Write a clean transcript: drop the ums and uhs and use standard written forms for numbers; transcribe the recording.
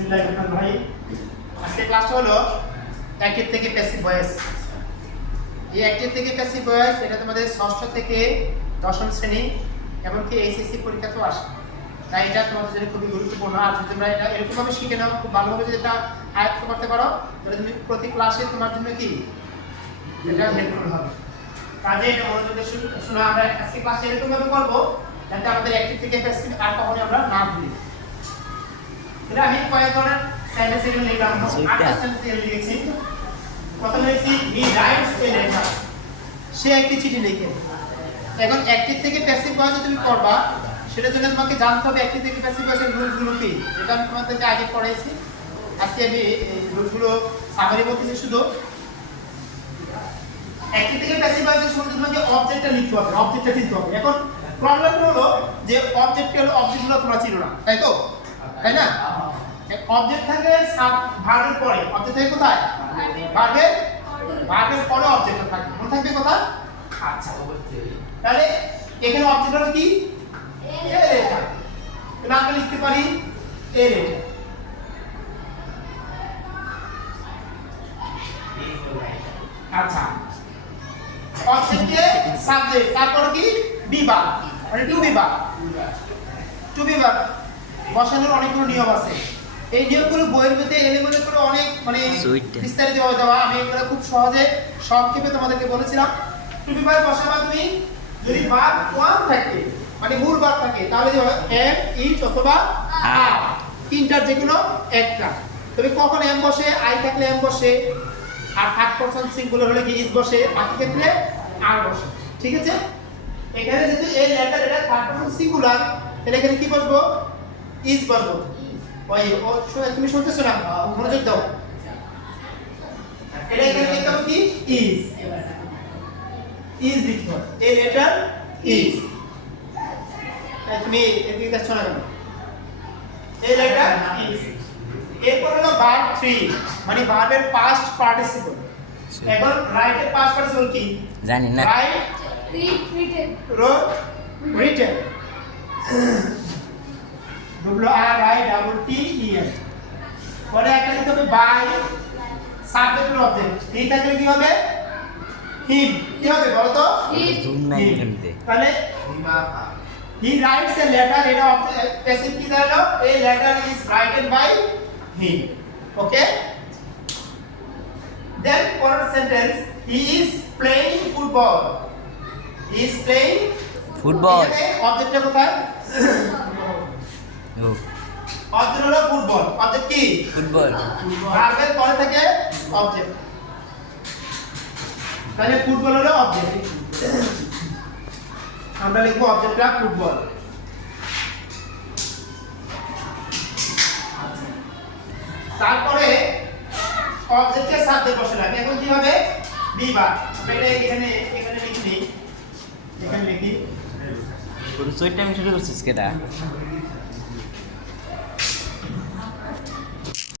বিসমিল্লাহিররহমানিররহিম। আজকে ক্লাসটা হলো অ্যাক্টিভ থেকে প্যাসিভ ভয়েস। এই অ্যাক্টিভ থেকে প্যাসিভ ভয়েস এটা তোমাদের ষষ্ঠ থেকে দশম শ্রেণী এমনকি এইচএসসি পরীক্ষাতেও আসে। তাই এটা তোমাদের জন্য খুবই গুরুত্বপূর্ণ। আর যদি তোমরা এটা এরকমভাবে শিখে নাও, খুব ভালোভাবে যদি এটা আয়ত্ত করতে পারো, তাহলে তুমি প্রতি ক্লাসে তোমার জন্য কি এটা হেল্পফুল হবে। কাজে এটা মনোযোগ দিয়ে শোনা। আমরা আজকে ক্লাসে এরকমভাবে করবো যাতে আমাদের অ্যাক্টিভ থেকে প্যাসিভ আর কখনোই আমরা না ভুলি। এটা আমি কয়েক ধরনের সেন্টেন্স এগুলো লিখলাম, 8টা সেন্টেন্স লিখেছি। প্রথমে লিখছি হি রাইটস এ লেটার, সে একটি চিঠি লিখে। এখন অ্যাক্টিভ থেকে প্যাসিভ ভয়েস তুমি করবা, সেটার জন্য তোমাকে জানতে হবে অ্যাক্টিভ থেকে প্যাসিভ ভয়েসের রুলসগুলো কি, যেটা আমি তোমাদেরকে আগে পড়াইছি। আজকে আমি এই রুলসগুলো সামারি বলতেছি। শুধু অ্যাক্টিভ থেকে প্যাসিভ ভয়েসের শুরুতে তোমাকে অবজেক্টটা লিখতে হবে, অবজেক্টটা চিনতে হবে। এখন প্রবলেমটা হলো যে অবজেক্টগুলো তোমরা চিনো না, তাই তো? তাই না? অবজেক্ট থাকে ভার্বের পরে। অবজেক্ট থাকে কোথায়? ভার্বের পরে অবজেক্ট থাকে। মনে থাকবে কোথায়? আচ্ছা, তাহলে এখানে অবজেক্ট হলো কি? A letter. তাহলে আমরা লিখতে পারি এ লেটার। আচ্ছা, অবজেক্টে সাবজেক্ট, তারপর কি বিভাগ, মানে টু বিভাগ। টু বিভাগ বসানোর অনেকগুলো নিয়ম আছে। এই নিয়মগুলো বইয়ের মধ্যে এলেমেলে করে অনেক মানে বিস্তারিত ভাবে দেওয়া। আমি এগুলো খুব সহজে সংক্ষেপে তোমাদেরকে বলেছিলাম। টু বিভাগ বসাবা তুমি যদি ভার্ব ওয়ান থাকে, মানে মূল ভার্ব থাকে, তাহলে এম ইজ অথবা আর, তিনটার যে কোনো একটা। তবে কখন এম বসে, আই থাকলে এম বসে, আর থার্ড পারসন সিঙ্গুলার হলে কি ইজ বসে, বাকি ক্ষেত্রে আর বসে। ঠিক আছে? এখানে যেহেতু এই লেটার এটা থার্ড পারসন সিঙ্গুলার, তাহলে এখানে কি বসবো? ইজ বসবো। ওই তুমি শুনতেছো না? মনোযোগ দাও। এটা এখানে লিখতে হবে কি? ইজ। ইজ লিখতে হবে। এই লেটার ইজ। তুমি এদিকে দেখছো না কেন? এই লেটার ইজ। এরপর হলো ভার্ব 3, মানে ভার্বের পাস্ট পার্টিসিপল। এখন রাইট এর পাস্ট পার্টিসিপল কি জানি না। Right, written, wrote, written, WRITTEN। পরে একটা লিখতে হবে বাই, সাবজেক্ট এর অবজেক্ট। এই থাকলে কি হবে? হিম। কি হবে বলো তো? তাহলে হি রাইটস এ লেটার, এটা প্যাসিভ কি দাঁড়ালো? এই letter is written by him. Okay, then পরের sentence he is playing football. He is playing football. অবজেক্টটা কোথায়? ও অবজেক্ট হলো ফুটবল। অবজেক্ট কি? ফুটবল। ভার্বের পরে থাকে অবজেক্ট, তাহলে ফুটবল হলো অবজেক্ট। আমরা লিখবো অবজেক্টটা ফুটবল। তারপরে অবজেক্টের সাবজেক্ট বসালাম। এখন কি হবে? বিভাগ। আমরা এখানে লিখি, এখানে লিখি পুরো চৈত্য আমি শুরু করছিস কেটা?